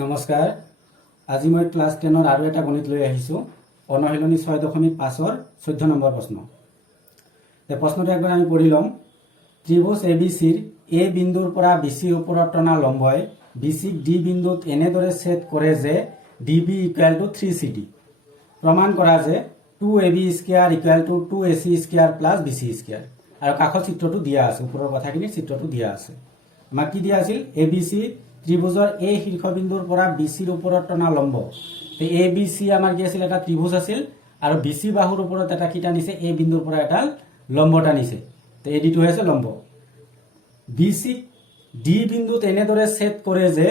নমস্কাৰ আজি মই ক্লাস 10 আৰু এটা গণিত লৈ আহিছো অনুশীলনী 6.5 ৰ 14 নম্বৰ প্ৰশ্ন এই প্ৰশ্নটো একবাৰ আমি পঢ়ি লম ত্ৰিভুজ ABC ৰ A বিন্দুৰ পৰা BC ৰ ওপৰত টনা লম্বই BC ক D বিন্দুত এনেদৰে ছেদ কৰে যে DB = 3CD প্ৰমাণ কৰা যে 2AB² = 2AC² + BC² আৰু কাষৰ চিত্ৰটো দিয়া আছে ওপৰৰ কথাখিনি চিত্ৰটো দিয়া আছে আমাক কি দিয়া আছিল ABC ত্ৰিভুজৰ A শীৰ্ষবিন্দুৰ পৰা BC ৰ ওপৰত টনা লম্ব তে ABC আমাৰ কি আছিল এটা ত্ৰিভুজ আছিল আৰু BC বাহুৰ ওপৰত এটা কি টানিছে A বিন্দুৰ পৰা এটা লম্ব টানিছে তে AD টো হৈছে লম্ব BC D বিন্দুত এনেদৰে ছেদ কৰে যে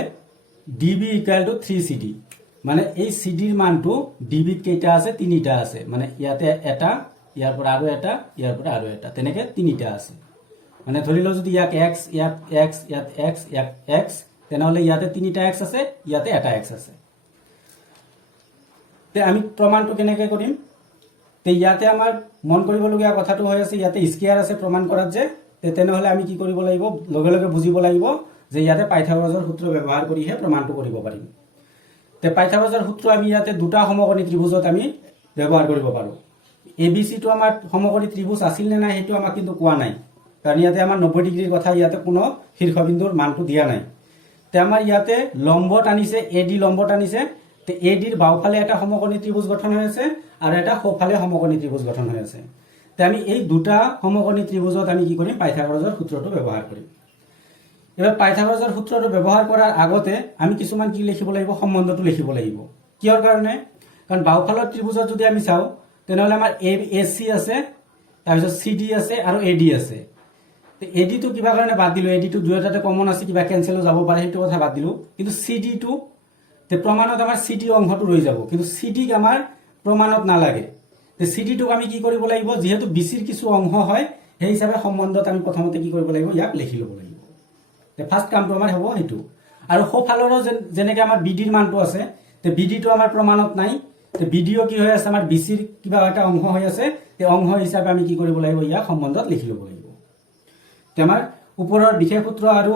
DB = 3CD মানে এই CD ৰ মানটো DB ত কেইটা আছে তিনিটা আছে মানে ইয়াতে এটা ইয়াৰ পৰা আৰু এটা ইয়াৰ পৰা আৰু এটা তেনেকে তিনিটা আছে মানে ধৰি লও যদি ইয়াক x ইয়াত x ইয়াত x ইয়াত x তেনেহলে ইয়াতে তিনিটা x আছে ইয়াতে এটা x আছে তে আমি প্ৰমাণটো কেনেকৈ কৰিম তে ইয়াতে আমাৰ মন কৰিবলগীয়া কথাটো হৈ আছে ইয়াতে স্কয়াৰ আছে প্ৰমাণ কৰাত যে তে তেনেহলে আমি কি কৰিব লাগিব লগে লগে বুজিব লাগিব যে ইয়াতে পাইথাগোৰাছৰ সূত্ৰ ব্যৱহাৰ কৰিহে প্ৰমাণটো কৰিব পাৰিম তে পাইথাগোৰাছৰ সূত্ৰ আমি ইয়াতে দুটা সমকোণী ত্ৰিভুজত আমি ব্যৱহাৰ কৰিব পাৰো ABC টো আমাৰ সমকোণী ত্ৰিভুজ আছিল নে নাই হেতু আমাক কিন্তু কোৱা নাই কাৰণ ইয়াতে আমাৰ 90 ডিগ্ৰীৰ কথা ইয়াতে কোনো শীৰ্ষবিন্দুৰ মানটো দিয়া নাই তে আমাৰ ইয়াতে লম্ব টানিছে AD লম্ব টানিছে তে AD ৰ বাওফালে এটা সমকোণী ত্ৰিভুজ গঠন হৈ আছে আৰু এটা সোঁফালে সমকোণী ত্ৰিভুজ গঠন হৈ আছে তে আমি এই দুটা সমকোণী ত্ৰিভুজত আমি কি কৰিম পাইথাগোৰাছৰ সূত্ৰটো ব্যৱহাৰ কৰিম এবাৰ পাইথাগোৰাছৰ সূত্ৰটো ব্যৱহাৰ কৰাৰ আগতে আমি কিছুমান কি লিখিব লাগিব সম্বন্ধটো লিখিব লাগিব কিয়ৰ কাৰণে কাৰণ বাওফালৰ ত্ৰিভুজত যদি আমি চাও তেনেহলে আমাৰ AC আছে তাৰপিছত CD আছে আৰু AD আছে তে AD টো কিবা কাৰণে বাদ দিলো AD টো দুয়োটাতে কমন আছে কিবা কেনসেল যাব পাৰে হেতু কথা বাদ দিলো কিন্তু CD টো তে প্ৰমাণত আমাৰ CD অংশটো ৰৈ যাব কিন্তু CD ক আমাৰ প্ৰমাণত নালাগে তে CD টোক আমি কি কৰিব লাগিব যেহেতু BC ৰ কিছু অংশ হয় সেই হিচাপে সম্বন্ধত আমি প্ৰথমতে কি কৰিব লাগিব ইয়াক লিখি ল'ব লাগিব তে ফাৰ্স্ট কামটো আমাৰ হ'ব হেতু আৰু সোঁফালৰো যেনেকৈ আমাৰ BD ৰ মানটো আছে তে BD টো আমাৰ প্ৰমাণত নাই তে BD কি হৈ আছে আমাৰ BC ৰ কিবা এটা অংশ হৈ আছে তে অংশ হিচাপে আমি কি কৰিব লাগিব ইয়াক সম্বন্ধত লিখি ল'ব লাগিব তে আমাৰ ওপৰৰ বিশেষ সূত্ৰ আৰু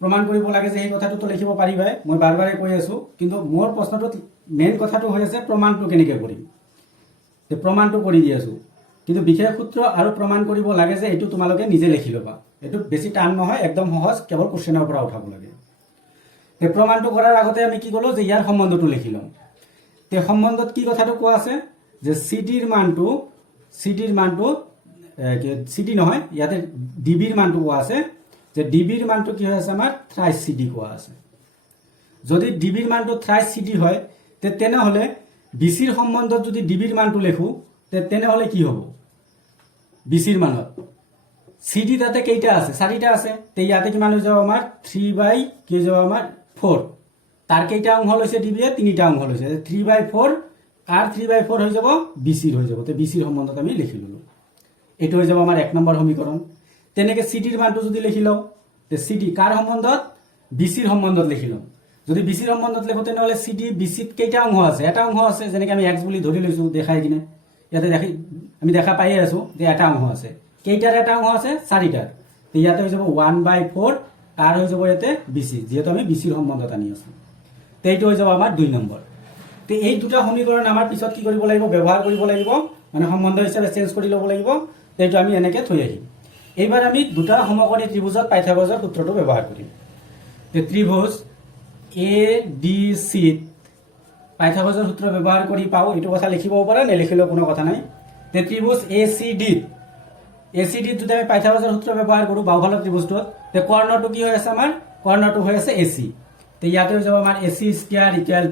প্ৰমাণ কৰিব লাগে যে এই কথাটো তো লিখিব পাৰিবাই মই বাৰবাৰে কৈ আছো কিন্তু মোৰ প্ৰশ্নটোত মেইন কথাটো হৈ আছে প্ৰমাণটো কেনেকৈ কৰিম তে প্ৰমাণটো কৰি দি আছো কিন্তু বিশেষ সূত্ৰ আৰু প্ৰমাণ কৰিব লাগে যে এটো তোমালোকে নিজে লিখি লবা এটো বেছি টান নহয় একদম সহজ কেৱল কোশ্চেনৰ পৰা উঠাব লাগে তে প্ৰমাণটো কৰাৰ আগতে আমি কি কলো যে ইয়াৰ সম্বন্ধটো লিখি লম তে সম্বন্ধত কি কথাটো কোৱা আছে যে CD ৰ মানটো CD নহয় ইয়াতে DB ৰ মানটো কোৱা আছে যে DB ৰ মানটো কি হৈ আছে আমাৰ থ্ৰাইস CD কোৱা আছে যদি DB ৰ মানটো থ্ৰাইস CD হয় তে তেনেহলে BC ৰ সম্বন্ধত যদি DB ৰ মানটো লেখো তে তেনেহলে কি হ'ব BC ৰ মানত CD তাতে কেইটা আছে চাৰিটা আছে তে ইয়াতে কিমান হৈ যাব আমাৰ 3 কি হৈ যাব আমাৰ 4 তাৰ কেইটা অংশ লৈছে DB এ তিনিটা অংশ লৈছে 3/4 আর 3/4 হৈ যাব BC ৰ হৈ যাব তে BC ৰ সম্বন্ধত আমি লিখি ললো এটো হৈ যাব আমাৰ 1 নম্বৰ সমীকৰণ তেনেকে CD ৰ মানটো যদি লিখি লও তে CD কাৰ সম্বন্ধত BC ৰ সম্বন্ধত লিখি লম যদি BC ৰ সম্বন্ধত লিখো তেনেহলে CD BC ত কেইটা অংশ আছে এটা অংশ আছে যেনেকৈ আমি x বুলি ধৰি লৈছো দেখাই কিনে ইয়াতে আমি দেখা পাই আছো যে এটা অংশ আছে কেইটাৰ এটা অংশ আছে চাৰিটাৰ তে ইয়াতে হৈ যাব 1/4 কাৰ হৈ যাব ইয়াতে BC যেহেতু আমি BC ৰ সম্বন্ধত আনি আছো তে এইটো হৈ যাব আমাৰ 2 নম্বৰ তে এই দুটা সমীকৰণ আমাৰ পিছত কি কৰিব লাগিব ব্যৱহাৰ কৰিব লাগিব মানে সম্বন্ধ হিচাপে চেঞ্জ কৰি ল'ব লাগিব এইটো আমি এনেকৈ থৈ আহিম এইবাৰ আমি দুটা সমকোণী ত্ৰিভুজত পাইথাগোৰাছৰ সূত্ৰটো ব্যৱহাৰ কৰিম তে ত্ৰিভুজ ADC পাইথাগোৰাছৰ সূত্ৰ ব্যৱহাৰ কৰি পাও এইটো কথা লিখিব পাৰা নেলিখিলেও কোনো কথা নাই তে ত্ৰিভুজ ACD যদি আমি পাইথাগোৰাছৰ সূত্ৰ ব্যৱহাৰ কৰো বাওফালৰ ত্ৰিভুজটোত তে কৰ্ণটো কি হৈ আছে আমাৰ কৰ্ণটো হৈ আছে AC তে ইয়াতে হৈ যাব আমাৰ AC²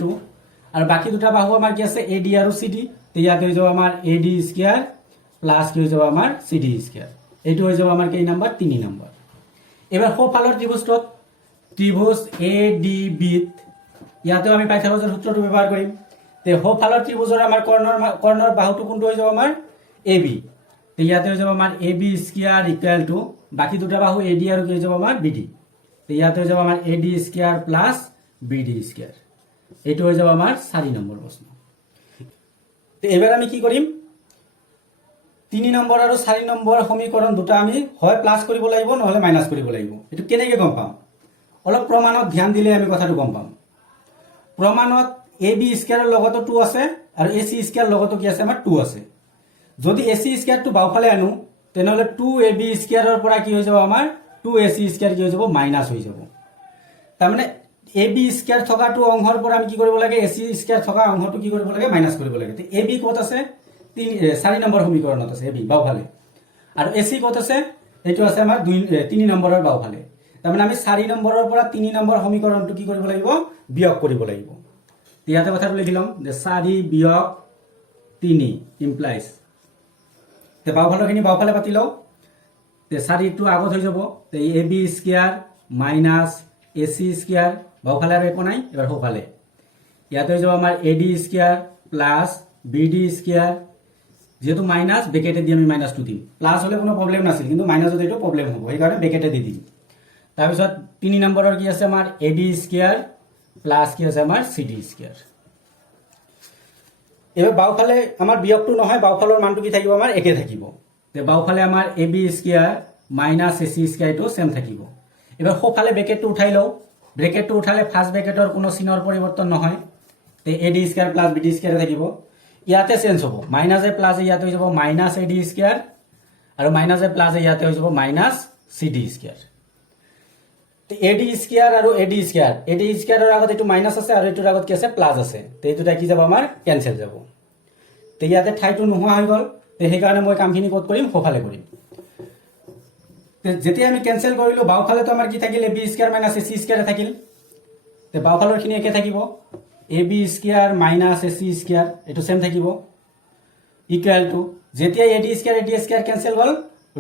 = আৰু বাকি দুটা বাহু আমাৰ কি আছে AD আৰু CD তে ইয়াতে হৈ যাব আমাৰ AD² প্লাস কি হৈ যাব আমাৰ CD²। এইটো হৈ যাব আমাৰ কেই নম্বৰ 3 নম্বৰ এবাৰ সোঁফালৰ ত্ৰিভুজটোত ত্ৰিভুজ ADB ইয়াতেও আমি পাইথাগোৰাছৰ সূত্ৰটো ব্যৱহাৰ কৰিম তে সোঁফালৰ ত্ৰিভুজৰ আমাৰ কৰ্ণৰ বাহুটো কোনটো হৈ যাব আমাৰ AB তে ইয়াতে হৈ যাব আমাৰ AB² = বাকি দুটা বাহু AD আৰু কি হৈ যাব আমাৰ BD তে ইয়াতে হৈ যাব আমাৰ AD² প্লাস BD²। এইটো হৈ যাব আমাৰ 4 নম্বৰ প্ৰশ্ন তে এবাৰ আমি কি কৰিম 3 নম্বৰ আৰু 4 নম্বৰ সমীকৰণ দুটা আমি হয় প্লাস কৰিব লাগিব নহলে মাইনাস কৰিব লাগিব এটো কেনেকৈ গম পাম অলপ প্ৰমাণত ধ্যান দিলে আমি কথাটো গম পাম প্ৰমাণত এ বি স্কোৱাৰৰ লগতো 2 আছে আৰু এ চি স্কোৱাৰ লগতো কি আছে আমাৰ 2 আছে যদি এ চি স্কোৱাৰটো বাওঁফালে আনো তেনেহলে 2 এ বি স্কোৱাৰৰ পৰা কি হৈ যাব আমাৰ 2 এ চি স্কোৱাৰ কি হৈ যাব মাইনাছ হৈ যাব তাৰমানে এ বি স্কোৱাৰ থকাটো অংশৰ পৰা আমি কি কৰিব লাগে এ চি স্কোৱাৰ থকা অংশটো কি কৰিব লাগে মাইনাছ কৰিব লাগে এ বি ক'ত আছে 4 নম্বৰ সমীকৰণত আছে এ বি বাওঁফালে আৰু এ চি ক'ত আছে এইটো আছে আমাৰ 3 নম্বৰৰ বাওঁফালে তাৰমানে আমি 4 নম্বৰৰ পৰা 3 নম্বৰ সমীকৰণটো কি কৰিব লাগিব বিয়োগ কৰিব লাগিব ইয়াতে কথাটো লিখিলাম যে 4 বিয়োগ 3 ইমপ্লাইজ তে বাওঁফালৰখিনি বাওঁফালে পাতি লও তে 4 টো আগত হৈ যাব তে A B square minus A C square বাওঁফালে আর একো নাই এবার সোঁফালে ইয়াতে হৈ যাব আমাৰ A D square plus B D square যেহেতু মাইনাস ব্ৰেকেটে দি আমি -2 দিম প্লাস হলে কোনো প্ৰবলেম নাছিল কিন্তু মাইনাসত এইটো প্ৰবলেম হ'ব এই কাৰণে ব্ৰেকেটে দি দিম তাৰপিছত 3 নম্বৰৰ কি আছে আমাৰ এ ডি স্কয়াৰ প্লাস কি আছে আমাৰ সি ডি স্কয়াৰ এবাৰ বাওঁফালে আমাৰ বিয়োগটো নহয় বাওঁফালৰ মানটো কি থাকিব আমাৰ একে থাকিব তে বাওঁফালে আমাৰ A B square minus A C স্কয়াৰটো সেম থাকিব এবাৰ সোঁফালে ব্ৰেকেটটো উঠাই লও ব্ৰেকেটটো উঠালে ফাৰ্স্ট ব্ৰেকেটৰ কোনো চিনৰ পৰিৱৰ্তন নহয় তে A D square plus B D square থাকিব ইয়াতে চেঞ্জ হ'ব মাইনাসে প্লাসে ইয়াতে হৈ যাব মাইনাস এ ডি স্কয়ার আৰু মাইনাসে প্লাসে ইয়াতে হৈ যাব মাইনাস সি ডি স্কয়াৰ তে এ ডি স্কয়াৰ আৰু এ ডি স্কয়াৰৰ আগত এইটো মাইনাস আছে আৰু এইটোৰ আগত কি আছে প্লাস আছে তে এইটোটা কি যাব আমাৰ কেনসেল যাব তে ইয়াতে ঠাইটো নোহোৱা হৈ গল তে সেই কাৰণে মই কামখিনি ক'ত কৰিম সোঁফালে কৰিম তে যেতিয়া আমি কেনসেল কৰিলো বাওঁফালে তো আমাৰ কি থাকিল A B square minus A C square থাকিল তে বাওঁফালৰখিনি একে থাকিব A B square minus A C square এটো সেম থাকিব ইকুয়াল টু যেতিয়া এ ডি স্কয়ার কেনসেল হল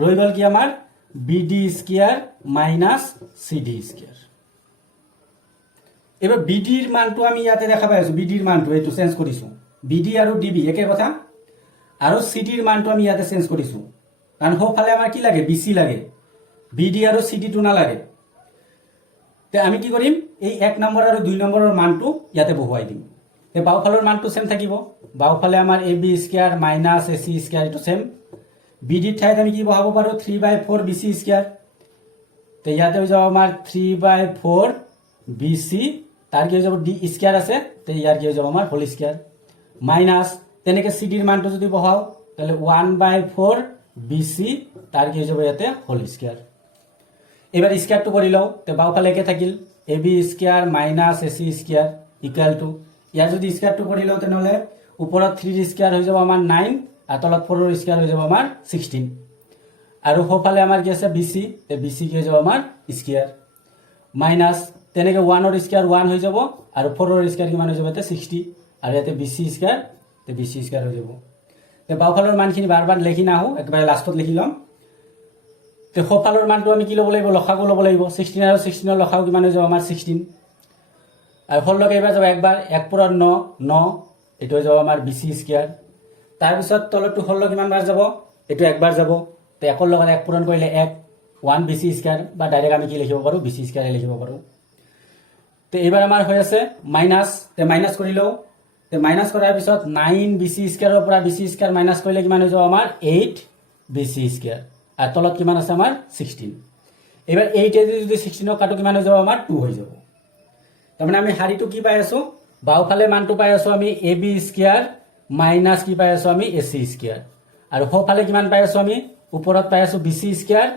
ৰৈ গল কি আমাৰ B D square minus C D square এবাৰ বিডিৰ মানটো আমি ইয়াতে দেখা পাই আছো বিডিৰ মানটো এটো চেঞ্জ কৰিছো বিডি আৰু ডিবি একে কথা আৰু সিডিৰ মানটো আমি ইয়াতে চেঞ্জ কৰিছো কাৰণ সোঁফালে আমাৰ কি লাগে বিসি লাগে বিডি আৰু সিডি টো নালাগে তে আমি কি কৰিম এই 1 নম্বৰ আৰু 2 নম্বৰৰ মানটো ইয়াতে বহুৱাই দিম তে বাওঁফালৰ মানটো সেম থাকিব বাওঁফালে আমাৰ A B square minus A C square এটো সেম বিডি ঠাইত আমি কি বহাব পাৰো 3/4 বিসি স্কয়াৰ তে ইয়াতে হৈ যাব আমাৰ 3/4 বিসি তাৰ কি হৈ যাব ডি স্কয়াৰ আছে তে ইয়াৰ কি হৈ যাব আমাৰ হোল স্কয়াৰ মাইনাস তেনেকে সিডিৰ মানটো যদি বহাও তাহলে 1/4 বিসি তাৰ কি হৈ যাব ইয়াতে হোল স্কয়াৰ এবাৰ স্কয়াৰটো কৰি লও তে বাওঁফালে কে থাকিল A B square minus A C square equal to ইয়াৰ যদি স্কয়াৰটো কৰি লও তেনেহলে ওপৰত 3 স্কয়াৰ হৈ যাব আমাৰ 9 আৰু তলত 4 স্কয়াৰ হৈ যাব আমাৰ 16 আৰু সোঁফালে আমাৰ কি আছে বিসি তে বিসি কি হৈ যাব আমাৰ স্কয়াৰ মাইনাস তেনেকে 1 ৰ স্কয়াৰ 1 হৈ যাব আৰু 4 ৰ স্কয়াৰ কিমান হৈ যাব তে 60 আৰু ইয়াতে বিসি স্কয়াৰ তে বিসি স্কয়াৰ হৈ যাব তে বাওঁফালৰ মানখিনি বাৰ লিখি নাহো একবাৰে লাষ্টত লিখি লম তে সোঁফালৰ মানটো আমি কি ল'ব লাগিব লসাগু ল'ব লাগিব 16 আৰু 16 ৰ লসাগু কিমান হৈ যাব আমাৰ 16 আৰু হল লগে এবাৰ যাব একবাৰ 1 পুৰণ 9 9 এটো হৈ যাব আমাৰ বিসি স্কয়াৰ তাৰ পিছত তলটো হল লগে কিমান বাৰ যাব এটো একবাৰ যাব তে 1 ৰ লগত 1 পূৰণ কৰিলে 1 1 বিসি স্কয়াৰ বা ডাইৰেক্ট আমি কি লিখিব পাৰো বিসি স্কয়াৰ লিখিব পাৰো তে এবাৰ আমাৰ হৈ আছে মাইনাস তে মাইনাস কৰি লও তে মাইনাস কৰাৰ পিছত 9 বিসি স্কয়াৰৰ পৰা বিসি স্কয়াৰ মাইনাস কৰিলে কিমান হৈ যাব আমাৰ 8 বিসি স্কয়াৰ আৰ তলত কিমান আছে আমাৰ 16 এবাৰ 8 এ যদি 16 কাটো কিমান হৈ যাব আমাৰ 2 হৈ যাব তাৰমানে আমি হাৰিটো কি পাই আছো বাওঁফালে মানটো পাই আছো আমি এ বি স্কয়ার মাইনাস কি পাই আছো আমি এ সি স্কয়ার আৰু সোঁফালে কিমান পাই আছো আমি ওপৰত পাই আছো বিসি স্কয়াৰ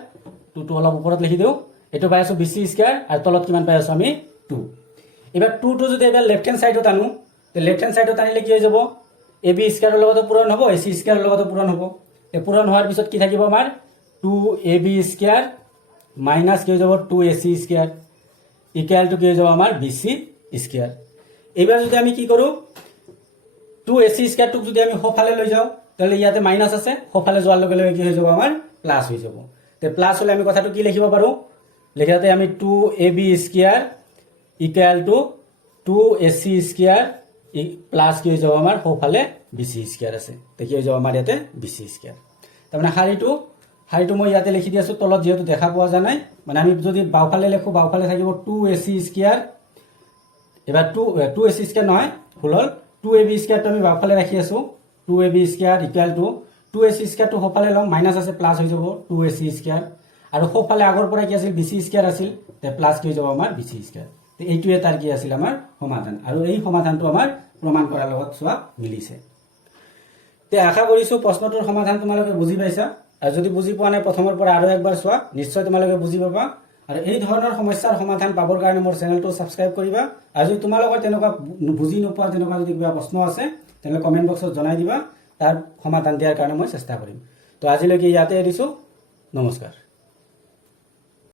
2 টো অলপ ওপৰত লিখি দিও এটো পাই আছো বিসি স্কয়াৰ আৰু তলত কিমান পাই আছো আমি 2 এবাৰ 2 টো যদি এবাৰ লেফট হ্যান্ড সাইডত আনো তে লেফট হ্যান্ড সাইডত আনিলে কি হৈ যাব এ বি স্কয়াৰৰ লগতো পূৰণ হ'ব এ সি স্কয়াৰৰ লগতো পূৰণ হ'ব তে পূৰণ হোৱাৰ পিছত কি থাকিব আমাৰ 2 এ বি স্কয়ার মাইনাস কি হৈ যাব 2 A C square equal to কি হৈ যাব আমাৰ বি সি স্কয়াৰ এবাৰ যদি আমি কি কৰো 2 এ সি স্কয়ারটো যদি আমি সোঁফালে লৈ যাও তাহলে ইয়াতে মাইনাস আছে সোঁফালে যোৱাৰ লগে লগে কি হৈ যাব আমাৰ প্লাস হৈ যাব তে প্লাস হলে আমি কথাটো কি লিখিব পাৰো লিখাতে আমি 2 A B square equal to 2 A C square plus কি হৈ যাব আমাৰ সোঁফালে বি সি স্কয়াৰ আছে তে কি হৈ যাব আমাৰ ইয়াতে বি সি স্কয়াৰ তাৰমানে হাৰিটো মই ইয়াতে লিখি দি আছো তলত যেহেতু দেখা পোৱা যায় নাই মানে আমি যদি বাওঁফালে লিখো বাওঁফালে থাকিব 2 এ সি স্কয়ার এবাৰ 2 এ সি স্কয়াৰ নহয় ভুল হল 2 এ বি স্কয়াৰটো আমি বাওঁফালে ৰাখি আছো 2 A B square equal to 2 A C স্কয়ারটো সোঁফালে লম মাইনাস আছে প্লাস হৈ যাব 2 এ সি স্কয়ার আৰু সোঁফালে আগৰ পৰা কি আছিল বি সি স্কয়াৰ আছিল তে প্লাস কি হৈ যাব আমাৰ বি সি স্কয়াৰ এইটোৱে তাৰ কি আছিল আমাৰ সমাধান আৰু এই সমাধানটো আমাৰ প্ৰমাণ কৰাৰ লগত চোৱা মিলিছে তে আশা কৰিছো প্ৰশ্নটোৰ সমাধান তোমালোকে বুজি পাইছা আৰু যদি বুজি পোৱা নাই প্ৰথমৰ পৰা আৰু একবাৰ চোৱা নিশ্চয় তোমালোকে বুজি পাবা আৰু এই ধৰণৰ সমস্যাৰ সমাধান পাবৰ কাৰণে মোৰ চেনেলটো সাবস্ক্ৰাইব কৰিবা আৰু যদি তোমালোকৰ তেনেকুৱা বুজি নোপোৱা তেনেকুৱা যদি কিবা প্ৰশ্ন আছে তেনে কমেন্ট বক্সত জনাই দিবা তাৰ সমাধান দিয়াৰ কাৰণে মই চেষ্টা কৰিম তো আজিলৈকে ইয়াতে এৰিছো নমস্কাৰ